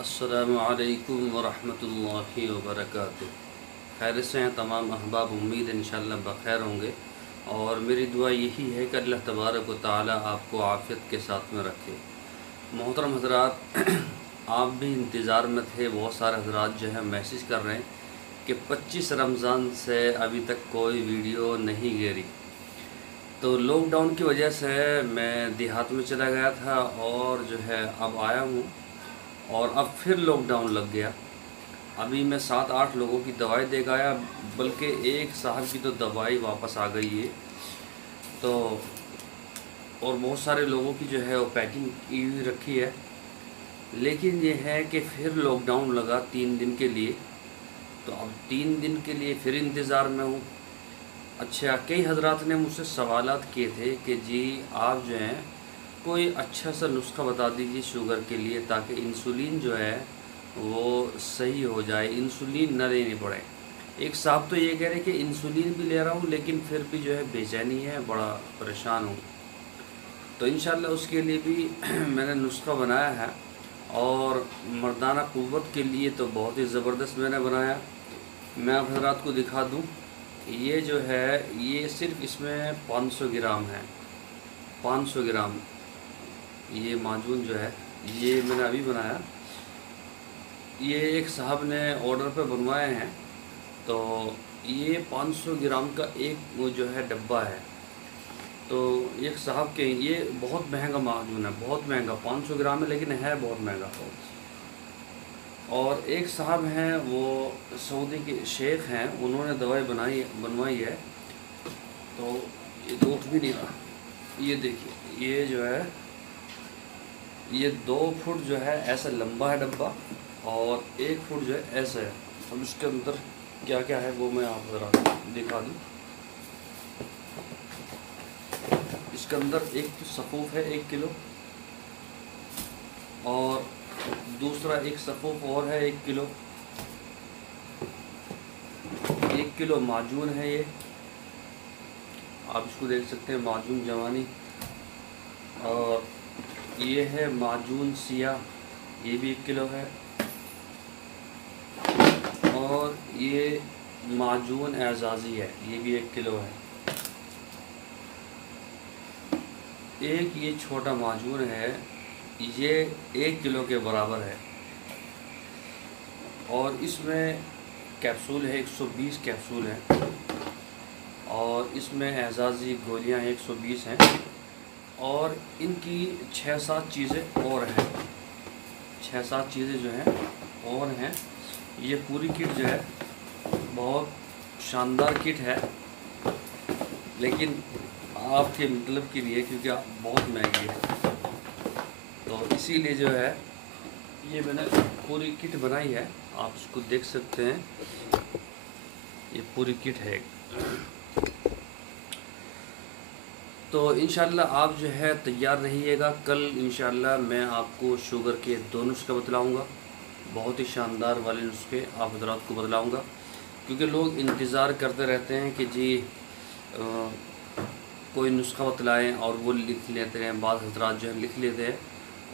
अस्सलामु अलैकुम वरहमतुल्लाहि वबरकातुहू। खैर से हैं तमाम अहबाब, उम्मीद है इंशाअल्लाह बख़ैर होंगे। और मेरी दुआ यही है कि अल्लाह तबारक व तआला आपको आफ़ियत के साथ में रखे। मोहतरम हज़रात, आप भी इंतज़ार में थे। बहुत सारे हज़रात जो है मैसेज कर रहे हैं कि 25 रमज़ान से अभी तक कोई वीडियो नहीं गिरी। तो लॉकडाउन की वजह से मैं देहात में चला गया था और जो है अब आया हूँ और अब फिर लॉकडाउन लग गया। अभी मैं 7-8 लोगों की दवाई दे गया, बल्कि एक साहब की तो दवाई वापस आ गई है। तो और बहुत सारे लोगों की जो है वो पैकिंग की हुई रखी है। लेकिन ये है कि फिर लॉकडाउन लगा 3 दिन के लिए। तो अब 3 दिन के लिए फिर इंतज़ार में हूँ। अच्छा, कई हजरात ने मुझसे सवालात किए थे कि जी आप जो हैं कोई अच्छा सा नुस्खा बता दीजिए शुगर के लिए, ताकि इंसुलिन जो है वो सही हो जाए, इंसुलिन न लेनी पड़े। एक साहब तो ये कह रहे कि इंसुलिन भी ले रहा हूँ लेकिन फिर भी जो है बेचैनी है, बड़ा परेशान हूँ। तो इंशाल्लाह उसके लिए भी मैंने नुस्खा बनाया है। और मर्दाना क़ुव्वत के लिए तो बहुत ही ज़बरदस्त मैंने बनाया। मैं आप हज़रात को दिखा दूँ। ये जो है ये सिर्फ इसमें 500 ग्राम है। 500 ग्राम ये माजून जो है ये मैंने अभी बनाया। ये एक साहब ने ऑर्डर पे बनवाए हैं। तो ये 500 ग्राम का एक वो जो है डब्बा है। तो एक साहब के ये बहुत महंगा माजून है, बहुत महंगा। 500 ग्राम है लेकिन है बहुत महंगा। और एक साहब हैं वो सऊदी के शेख हैं, उन्होंने दवाई बनवाई है। तो ये तो उठ भी नहीं रहा। ये देखिए, ये जो है ये 2 फुट जो है ऐसा लंबा है डब्बा और 1 फुट जो है ऐसा है। अब इसके अंदर क्या क्या है वो मैं आप ज़रा दिखा दूँ। इसके अंदर एक तो सफ़ूफ है 1 किलो, और दूसरा एक सफ़ूफ और है 1 किलो। 1 किलो माजून है ये, आप इसको देख सकते हैं, माजून जवानी। और ये है माजून सिया, ये भी 1 किलो है। और ये माजून एजाज़ी है, ये भी 1 किलो है। एक ये छोटा माजून है, ये 1 किलो के बराबर है। और इसमें कैप्सूल है, 120 कैप्सूल हैं। और इसमें एजाज़ी गोलियां 120 हैं। और इनकी 6-7 चीज़ें और हैं, 6-7 चीज़ें जो हैं और हैं। ये पूरी किट जो है बहुत शानदार किट है, लेकिन आपके मतलब के लिए, क्योंकि आप बहुत महंगी है, तो इसीलिए जो है ये मैंने पूरी किट बनाई है। आप इसको देख सकते हैं, ये पूरी किट है। तो इंशाल्लाह आप जो है तैयार रहिएगा। कल इंशाल्लाह मैं आपको शुगर के 2 नुस्खे बतलाऊँगा, बहुत ही शानदार वाले नुस्खे आप हज़रात को बतलाऊँगा। क्योंकि लोग इंतज़ार करते रहते हैं कि जी कोई नुस्खा बतलाएँ, और वो लिख लेते हैं। बाद हज़रात जो है लिख लेते हैं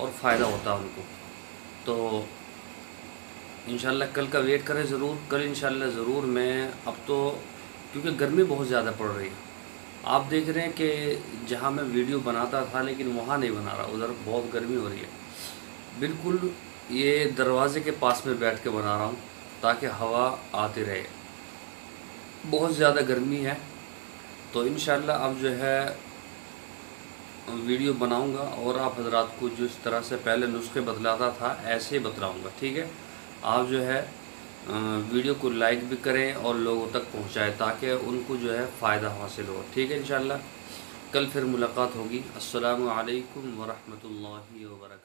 और फ़ायदा होता है उनको। तो इंशाल्लाह कल का वेट करें ज़रूर। कल इंशाल्लाह ज़रूर मैं, अब तो क्योंकि गर्मी बहुत ज़्यादा पड़ रही है, आप देख रहे हैं कि जहाँ मैं वीडियो बनाता था लेकिन वहाँ नहीं बना रहा, उधर बहुत गर्मी हो रही है। बिल्कुल ये दरवाज़े के पास में बैठ के बना रहा हूँ ताकि हवा आती रहे। बहुत ज़्यादा गर्मी है। तो इंशाल्लाह अब जो है वीडियो बनाऊंगा और आप हज़रात को जिस तरह से पहले नुस्खे बतलाता था ऐसे ही बतलाऊंगा, ठीक है। आप जो है वीडियो को लाइक भी करें और लोगों तक पहुंचाएं ताकि उनको जो है फ़ायदा हासिल हो, ठीक है। इंशाल्लाह कल फिर मुलाकात होगी। अस्सलामु अलैकुम वरहमतुल्लाहि वबरकातुहू।